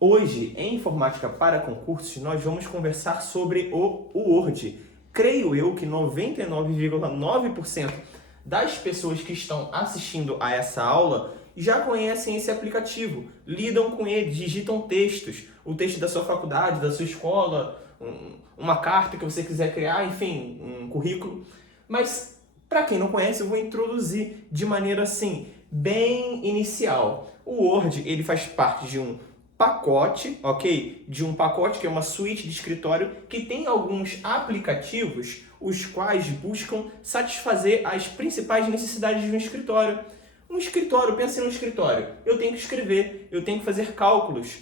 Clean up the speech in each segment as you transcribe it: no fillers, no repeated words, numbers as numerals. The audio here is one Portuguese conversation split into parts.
Hoje, em Informática para Concursos, nós vamos conversar sobre o Word. Creio eu que 99,9% das pessoas que estão assistindo a essa aula já conhecem esse aplicativo, lidam com ele, digitam textos, o texto da sua faculdade, da sua escola, uma carta que você quiser criar, enfim, um currículo. Mas, para quem não conhece, eu vou introduzir de maneira assim, bem inicial. O Word, ele faz parte de um pacote, ok? De um pacote que é uma suíte de escritório que tem alguns aplicativos os quais buscam satisfazer as principais necessidades de um escritório. Um escritório, pense num escritório. Eu tenho que escrever, eu tenho que fazer cálculos,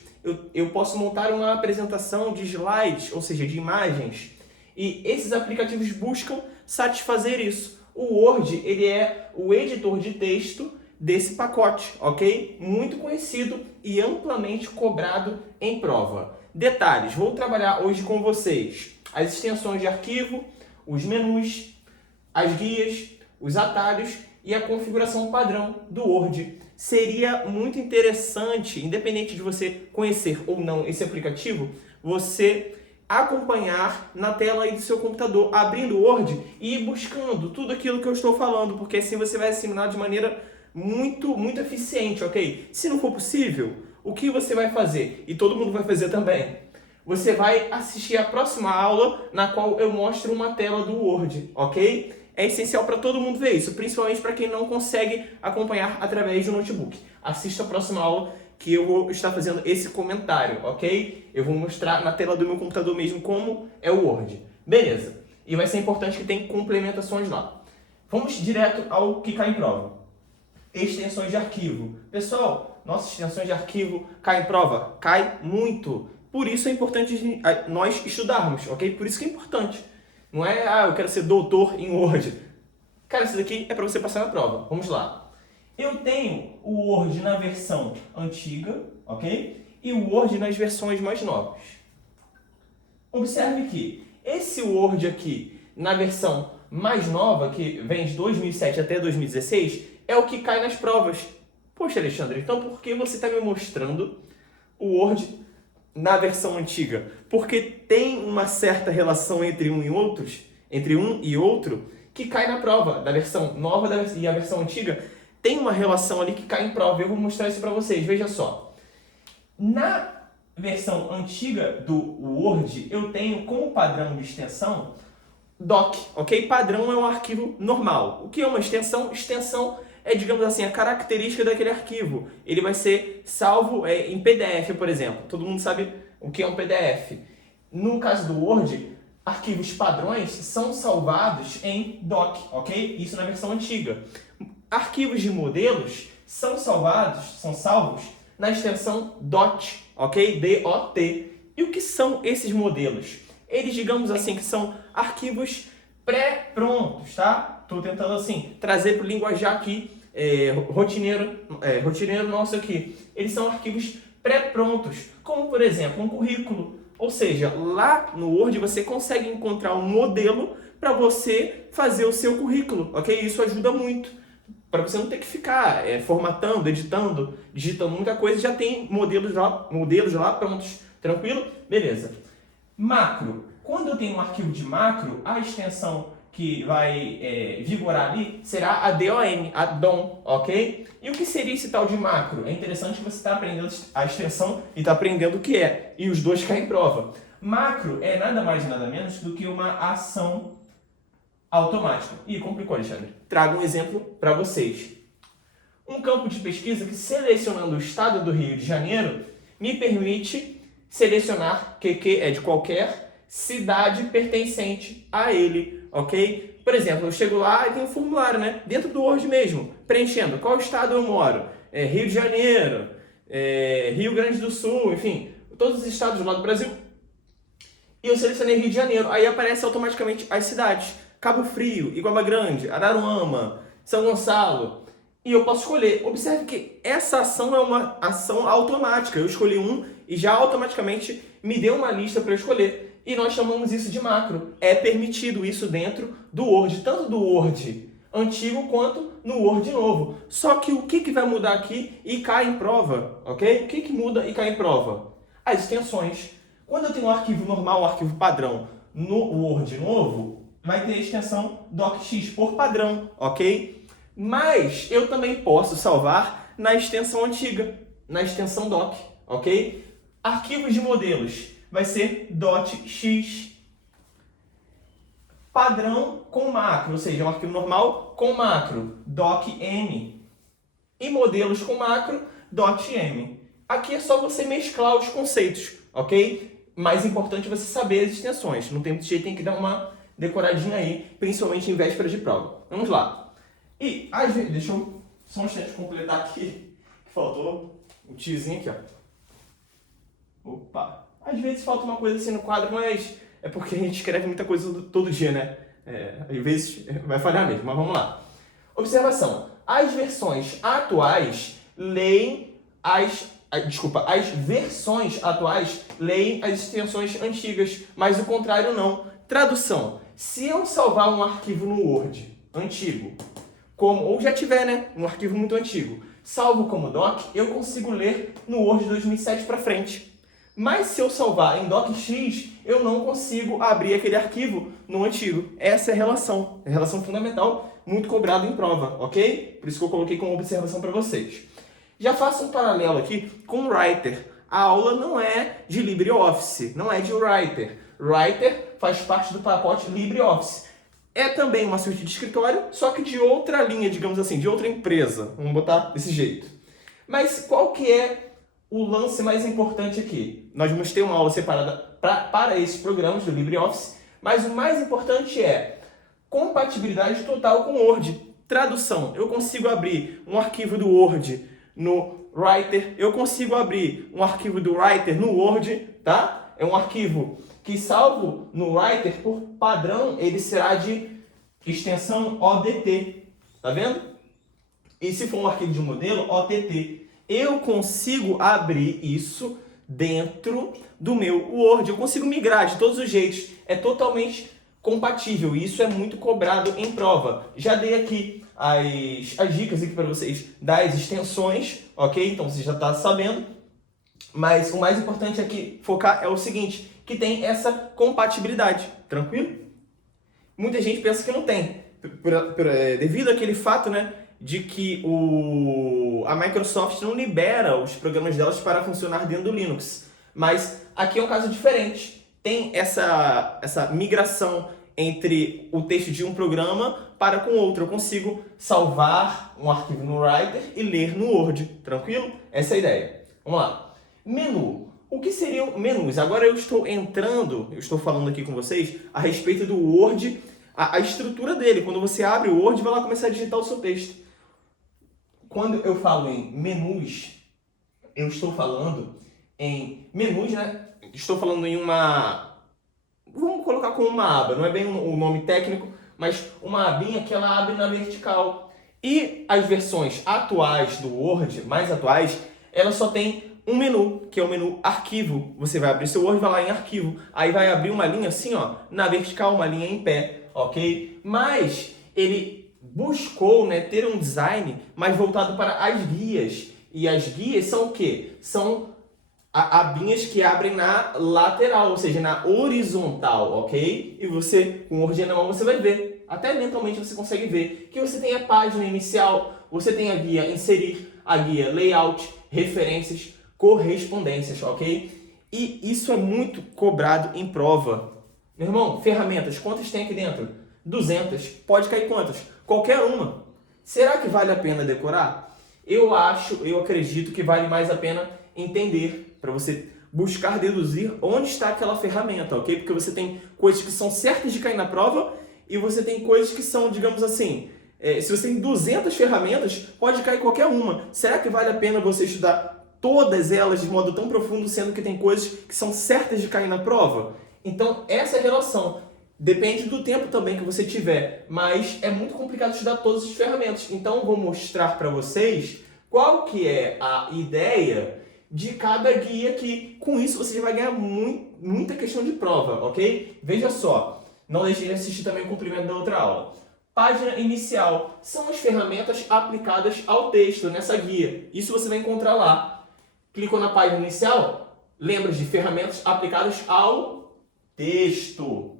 eu posso montar uma apresentação de slides, ou seja, de imagens. E esses aplicativos buscam satisfazer isso. O Word, ele é o editor de texto desse pacote, ok? Muito conhecido e amplamente cobrado em prova. Detalhes, vou trabalhar hoje com vocês as extensões de arquivo, os menus, as guias, os atalhos e a configuração padrão do Word. Seria muito interessante, independente de você conhecer ou não esse aplicativo, você acompanhar na tela aí do seu computador, abrindo o Word e ir buscando tudo aquilo que eu estou falando, porque assim você vai assimilar de maneira muito eficiente, ok? Se não for possível, o que você vai fazer? E todo mundo vai fazer também. Você vai assistir a próxima aula na qual eu mostro uma tela do Word, ok? É essencial para todo mundo ver isso, principalmente para quem não consegue acompanhar através do notebook. Assista a próxima aula que eu vou estar fazendo esse comentário, ok? Eu vou mostrar na tela do meu computador mesmo como é o Word. Beleza. E vai ser importante que tenha complementações lá. Vamos direto ao que cai em prova. Extensões de arquivo. Pessoal, nossas extensões de arquivo caem em prova? Cai muito. Por isso é importante nós estudarmos, ok? Por isso que é importante. Não é, eu quero ser doutor em Word. Cara, isso daqui é para você passar na prova. Vamos lá. Eu tenho o Word na versão antiga, ok? E o Word nas versões mais novas. Observe que esse Word aqui, na versão mais nova, que vem de 2007 até 2016, é o que cai nas provas. Poxa, Alexandre, então por que você está me mostrando o Word na versão antiga? Porque tem uma certa relação entre um e outro, que cai na prova. Da versão nova e a versão antiga, tem uma relação ali que cai em prova. Eu vou mostrar isso para vocês, veja só. Na versão antiga do Word, eu tenho como padrão de extensão doc, ok? Padrão é um arquivo normal. O que é uma extensão? Extensão é, digamos assim, a característica daquele arquivo. Ele vai ser salvo em PDF, por exemplo. Todo mundo sabe o que é um PDF. No caso do Word, arquivos padrões são salvados em doc, ok? Isso na versão antiga. Arquivos de modelos são salvos na extensão DOT, ok? D-O-T. E o que são esses modelos? Eles, digamos assim, que são arquivos pré-prontos, tá? Estou tentando, assim, trazer para o linguajar aqui, rotineiro nosso aqui. Eles são arquivos pré-prontos, como, por exemplo, um currículo. Ou seja, lá no Word você consegue encontrar um modelo para você fazer o seu currículo, ok? Isso ajuda muito. Para você não ter que ficar formatando, editando, digitando muita coisa, já tem modelos lá prontos. Tranquilo? Beleza. Macro. Quando eu tenho um arquivo de macro, a extensão que vai vigorar ali será a DOM, a DOM, ok? E o que seria esse tal de macro? É interessante que você está aprendendo a extensão e está aprendendo o que é. E os dois caem em prova. Macro é nada mais e nada menos do que uma ação automática. Ih, complicou, Alexandre. Trago um exemplo para vocês. Um campo de pesquisa que, selecionando o estado do Rio de Janeiro, me permite selecionar que é de qualquer cidade pertencente a ele, ok? Por exemplo, eu chego lá e tem um formulário, né? Dentro do Word mesmo, preenchendo qual estado eu moro. Rio de Janeiro, Rio Grande do Sul, enfim, todos os estados lá do Brasil. E eu selecionei Rio de Janeiro, aí aparece automaticamente as cidades. Cabo Frio, Iguaba Grande, Araruama, São Gonçalo. E eu posso escolher. Observe que essa ação é uma ação automática. Eu escolhi um e já automaticamente me deu uma lista para eu escolher. E nós chamamos isso de macro. É permitido isso dentro do Word, tanto do Word antigo quanto no Word novo. Só que o que vai mudar aqui e cai em prova, ok? O que muda e cai em prova? as extensões. Quando eu tenho um arquivo normal, um arquivo padrão no Word novo, vai ter a extensão docx por padrão, ok? Mas eu também posso salvar na extensão antiga, na extensão doc, ok? Arquivos de modelos vai ser .x. Padrão com macro, ou seja, um arquivo normal com macro, docm. E modelos com macro, .m. Aqui é só você mesclar os conceitos, ok? Mais importante é você saber as extensões. Não tem muito jeito, tem que dar uma decoradinha aí, principalmente em véspera de prova. Vamos lá. E, às vezes, deixa eu só um instante completar aqui, que faltou um tiozinho aqui, ó. Opa! Às vezes falta uma coisa assim no quadro, mas é porque a gente escreve muita coisa todo dia, né? Às vezes vai falhar mesmo, mas vamos lá. Observação. As versões atuais leem as versões atuais leem as extensões antigas, mas o contrário não. Tradução. Se eu salvar um arquivo no Word antigo, ou já tiver, né, um arquivo muito antigo, salvo como doc, eu consigo ler no Word 2007 para frente. Mas se eu salvar em docx, eu não consigo abrir aquele arquivo no antigo. Essa é a relação fundamental, muito cobrada em prova, ok? Por isso que eu coloquei como observação para vocês. Já faço um paralelo aqui com o Writer. A aula não é de LibreOffice, não é de Writer. Writer faz parte do pacote LibreOffice. É também uma suíte de escritório, só que de outra linha, digamos assim, de outra empresa. Vamos botar desse jeito. Mas qual que é o lance mais importante aqui? Nós vamos ter uma aula separada para esses programas do LibreOffice, mas o mais importante é compatibilidade total com o Word. Tradução. Eu consigo abrir um arquivo do Word no Writer, eu consigo abrir um arquivo do Writer no Word, tá? É um arquivo que, salvo no Writer, por padrão, ele será de extensão ODT, tá vendo? E se for um arquivo de modelo, OTT. Eu consigo abrir isso dentro do meu Word. Eu consigo migrar de todos os jeitos. É totalmente compatível. E isso é muito cobrado em prova. Já dei aqui as dicas aqui para vocês das extensões, ok? Então você já está sabendo. Mas o mais importante aqui focar é o seguinte, que tem essa compatibilidade. Tranquilo? Muita gente pensa que não tem. Devido àquele fato, né, de que a Microsoft não libera os programas delas para funcionar dentro do Linux. Mas aqui é um caso diferente. Tem essa migração entre o texto de um programa para com outro. Eu consigo salvar um arquivo no Writer e ler no Word. Tranquilo? Essa é a ideia. Vamos lá. Menu. O que seriam menus? Agora eu estou falando aqui com vocês a respeito do Word, a estrutura dele. Quando você abre o Word, vai lá começar a digitar o seu texto. Quando eu falo em menus, eu estou falando em menus, né? Estou falando em vamos colocar como uma aba, não é bem o nome técnico, mas uma abinha que ela abre na vertical. E as versões atuais do Word, mais atuais, elas só tem um menu, que é o menu arquivo. Você vai abrir seu Word, vai lá em arquivo. Aí vai abrir uma linha assim, ó, na vertical, uma linha em pé, ok? Mas ele buscou, né, ter um design mais voltado para as guias. E as guias são o quê? São abinhas que abrem na lateral, ou seja, na horizontal, ok? E você, com o Word na mão, você vai ver. Até mentalmente você consegue ver que você tem a página inicial, você tem a guia inserir, a guia layout, referências, correspondências, ok? E isso é muito cobrado em prova. Meu irmão, ferramentas, quantas tem aqui dentro? 200. Pode cair quantas? Qualquer uma. Será que vale a pena decorar? Eu acredito que vale mais a pena entender, para você buscar deduzir onde está aquela ferramenta, ok? Porque você tem coisas que são certas de cair na prova e você tem coisas que são, digamos assim, se você tem 200 ferramentas, pode cair qualquer uma. Será que vale a pena você estudar todas elas de modo tão profundo, sendo que tem coisas que são certas de cair na prova? Então, essa é a relação. Depende do tempo também que você tiver, mas é muito complicado estudar todas as ferramentas. Então, vou mostrar para vocês qual que é a ideia de cada guia aqui. Com isso, você já vai ganhar muita questão de prova, ok? Veja só, não deixe de assistir também o complemento da outra aula. Página inicial são as ferramentas aplicadas ao texto nessa guia. Isso você vai encontrar lá. Clicou na página inicial, Lembra de ferramentas aplicadas ao texto.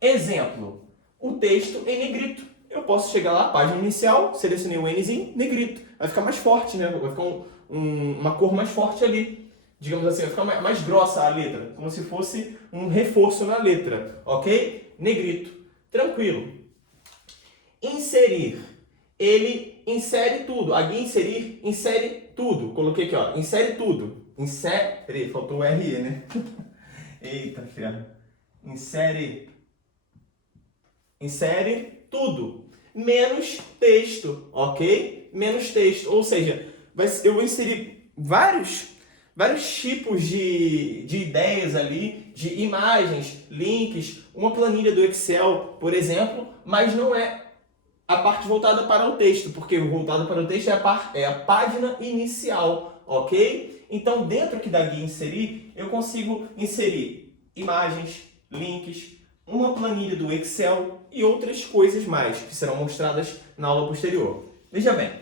Exemplo, o texto em negrito. Eu posso chegar lá, página inicial, selecionei o Nzinho, negrito. Vai ficar mais forte, né? Vai ficar uma cor mais forte ali. Digamos assim, vai ficar mais grossa a letra, como se fosse um reforço na letra, ok? Negrito. Tranquilo. Inserir. Ele insere tudo. Aqui inserir, insere tudo. Coloquei aqui, ó, insere tudo. Insere, faltou o RE, né? Eita, ferro. Insere tudo. Menos texto, ok? Menos texto. Ou seja, eu vou inserir vários tipos de ideias ali, de imagens, links, uma planilha do Excel, por exemplo, mas não é a parte voltada para o texto, porque o voltado para o texto é a página inicial, ok? Então, dentro aqui da guia inserir, eu consigo inserir imagens, links, uma planilha do Excel e outras coisas mais, que serão mostradas na aula posterior. Veja bem,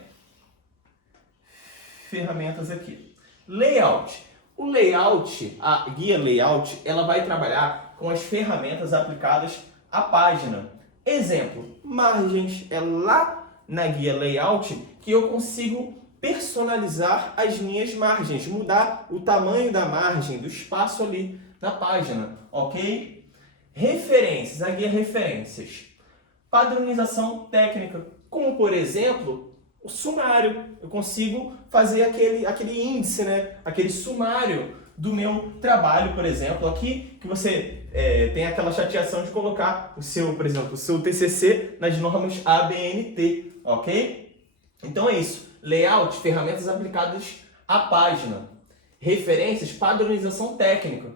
ferramentas aqui. Layout. O layout, a guia layout, ela vai trabalhar com as ferramentas aplicadas à página. Exemplo, margens. É lá na guia layout que eu consigo personalizar as minhas margens, mudar o tamanho da margem, do espaço ali na página, ok? Referências, a guia referências. Padronização técnica, como por exemplo, o sumário. Eu consigo fazer aquele índice, né? Aquele sumário do meu trabalho, por exemplo, aqui que você tem aquela chateação de colocar por exemplo, o seu TCC nas normas ABNT, ok? Então é isso. Layout, ferramentas aplicadas à página. Referências, padronização técnica.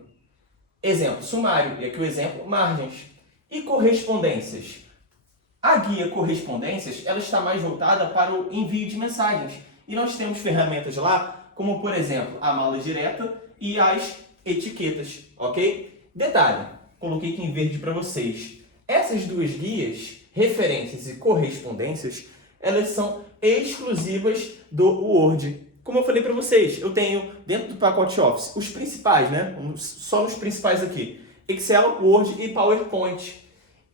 Exemplo, sumário. E aqui o exemplo, margens. E correspondências. A guia correspondências, ela está mais voltada para o envio de mensagens. E nós temos ferramentas lá, como por exemplo, a mala direta e as etiquetas, ok? Detalhe, coloquei aqui em verde para vocês. Essas duas guias, referências e correspondências, elas são exclusivas do Word. Como eu falei para vocês, eu tenho dentro do pacote Office os principais, né? Só os principais aqui. Excel, Word e PowerPoint.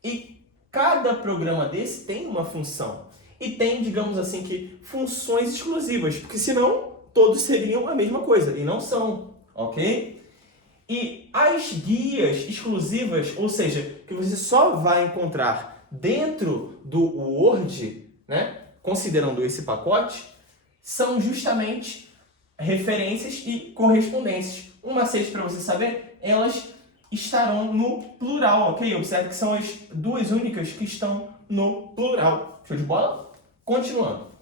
E cada programa desse tem uma função. E tem, digamos assim, que funções exclusivas, porque senão todos seriam a mesma coisa, e não são, ok? E as guias exclusivas, ou seja, que você só vai encontrar dentro do Word, né, considerando esse pacote, são justamente referências e correspondências. Um macete para você saber, elas estarão no plural, ok? Observe que são as duas únicas que estão no plural. Show de bola? Continuando.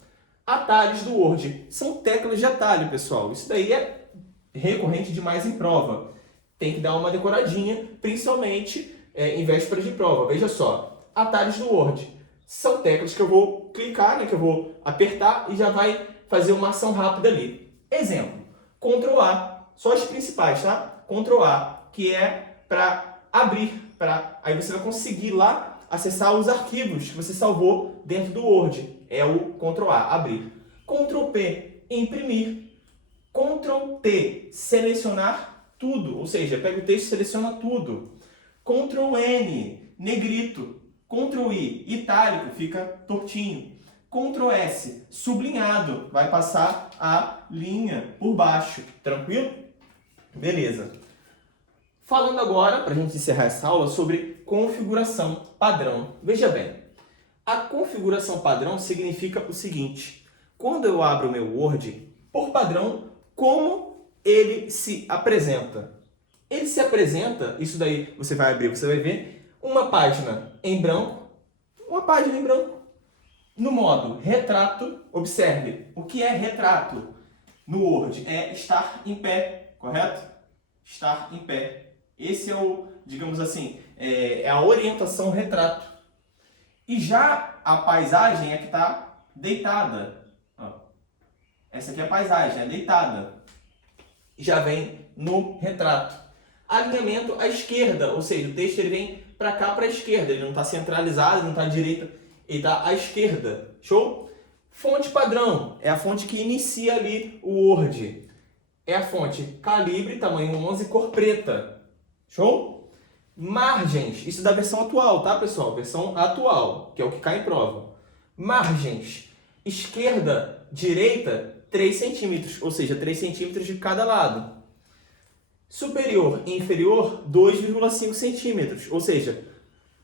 Atalhos do Word. São teclas de atalho, pessoal. Isso daí é recorrente demais em prova. Tem que dar uma decoradinha, principalmente em véspera de prova. Veja só. Atalhos do Word. São teclas que eu vou clicar, né, que eu vou apertar e já vai fazer uma ação rápida ali. Exemplo. Ctrl A. Só as principais, tá? Ctrl A, que é para abrir. Aí você vai conseguir lá acessar os arquivos que você salvou dentro do Word. É o Ctrl A, abrir. Ctrl P, imprimir. Ctrl T, selecionar tudo. Ou seja, pega o texto e seleciona tudo. Ctrl N, negrito. Ctrl I, itálico, fica tortinho. Ctrl S, sublinhado. Vai passar a linha por baixo. Tranquilo? Beleza. Falando agora, para a gente encerrar essa aula, sobre configuração padrão. Veja bem, a configuração padrão significa o seguinte: quando eu abro o meu Word, por padrão, como ele se apresenta? Ele se apresenta, isso daí você vai abrir, você vai ver, uma página em branco, no modo retrato. Observe, o que é retrato no Word? É estar em pé, correto? Estar em pé. Esse é o, digamos assim, é a orientação retrato. E já a paisagem é que está deitada. Ó. Essa aqui é a paisagem, é deitada. Já vem no retrato. Alinhamento à esquerda, ou seja, o texto ele vem para cá, para a esquerda. Ele não está centralizado, ele não está à direita, ele está à esquerda. Show? Fonte padrão é a fonte que inicia ali o Word. é a fonte calibre, tamanho 11, cor preta. Show? Margens, isso da versão atual, tá, pessoal? Versão atual, que é o que cai em prova. Margens, esquerda, direita, 3 centímetros, ou seja, 3 centímetros de cada lado. Superior e inferior, 2,5 centímetros, ou seja,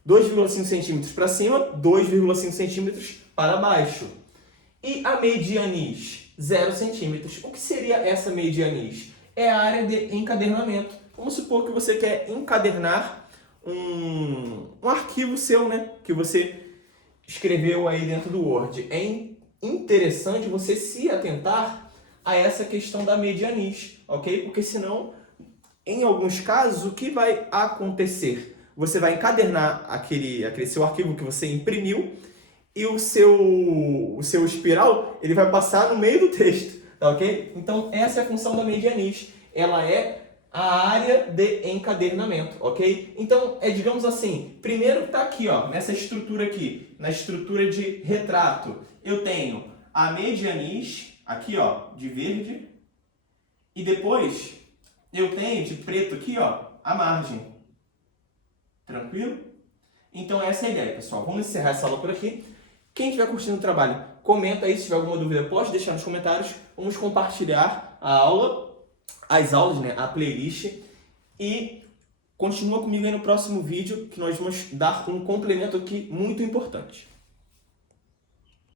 2,5 centímetros para cima, 2,5 centímetros para baixo. E a medianiz, 0 centímetros. O que seria essa medianiz? É a área de encadernamento. Vamos supor que você quer encadernar um arquivo seu, né? Que você escreveu aí dentro do Word. É interessante você se atentar a essa questão da medianiz, ok? Porque senão, em alguns casos, o que vai acontecer? Você vai encadernar aquele seu arquivo que você imprimiu e o seu espiral ele vai passar no meio do texto, tá ok? Então, essa é a função da medianiz. Ela é a área de encadernamento, ok? Então, digamos assim, primeiro está aqui, ó, nessa estrutura aqui, na estrutura de retrato, eu tenho a medianiz, aqui, ó, de verde, e depois eu tenho de preto aqui, ó, a margem. Tranquilo? Então, essa é a ideia, pessoal. Vamos encerrar essa aula por aqui. Quem estiver curtindo o trabalho, comenta aí. Se tiver alguma dúvida, pode deixar nos comentários. Vamos compartilhar a aula, as aulas, né, a playlist. E continua comigo aí no próximo vídeo, que nós vamos dar um complemento aqui muito importante.